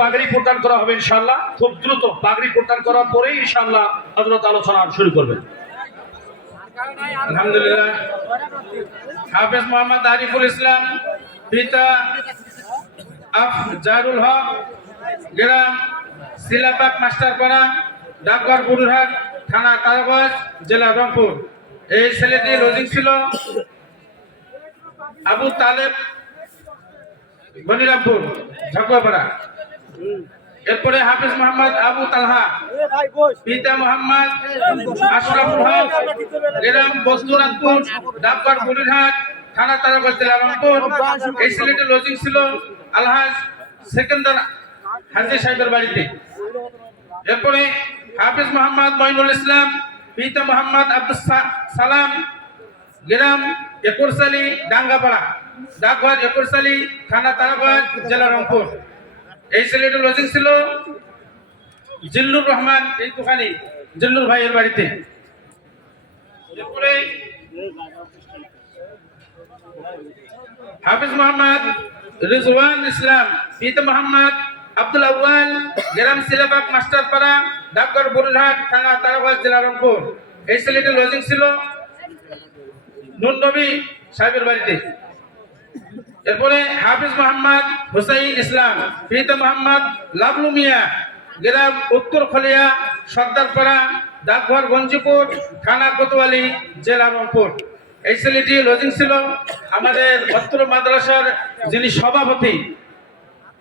পাগড়ি প্রদান করা হবে ইনশাআল্লাহ। খুব দ্রুত পাগড়ি প্রদান করার পরেই ইনশাআল্লাহ হযরত আলোচনা শুরু করবেন। আলহামদুলিল্লাহ। হাফেজ মোহাম্মদ আরিফুল ইসলাম, পিতা আফজারুল হক, গ্রাম সিলাপাক মাস্টারপাড়া, ডাকঘর বুড়ুরহাট, থানা কারাবাস, জেলা রংপুর। এই ছেলেটি লজিং ছিল আবু তালেব, গনিরামপুর, ঝাকুয়াপাড়া। এরপরে হাফেজ মোহাম্মদ আবু তালহা, পিতা মোহাম্মদ আশরাফুল হক, গ্রাম বস্তুরামপুর, ডাকঘর বুড়ুরহাট, থানা তারাবাস, জেলা রংপুর। এই ছেলেটি লজিং ছিল আলহাজ সেকেন্দার হাজী সাহেবের বাড়িতে। এরপরে হাফেজ মোহাম্মদ মঈনুল ইসলাম, পিতা মোহাম্মদ আব্দুল সালাম, গ্রাম একুরসালি, ডাঙ্গাপাড়া, ডাকঘর একুরসালি, থানা তারাবাস, জেলা রংপুর। এই ছেলেটি লজিং ছিল জিল্লুর রহমান, এই দোকানি জিল্লুর ভাইয়ের বাড়িতে। এরপরে হাফেজ মোহাম্মদ রিজওয়ান ইসলাম, পিতা মোহাম্মদ আব্দুল আউয়াল, গ্রাম সিলাবাক মাস্টারপাড়া, ডাকঘর বুড়ুরহাট, থানা তারাবাস, জেলা রংপুর। এই ছেলেটি লজিং ছিল নুর নবী সাহেবের বাড়িতে। এরপরে হাফেজ মোহাম্মদ হুসাইন ইসলাম, পিতা মোহাম্মদ লাবলু মিয়া, গ্রাম উত্তর খলিয়া, সর্দারপাড়া, ডাকঘর গঞ্জিপুর, থানা কোতোয়ালি, জেলা রংপুর। এই ছেলেটি লজিং ছিল আমাদের অত্র মাদ্রাসার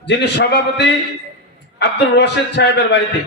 যিনি সভাপতি আব্দুল রশিদ সাহেবের বাড়িতে।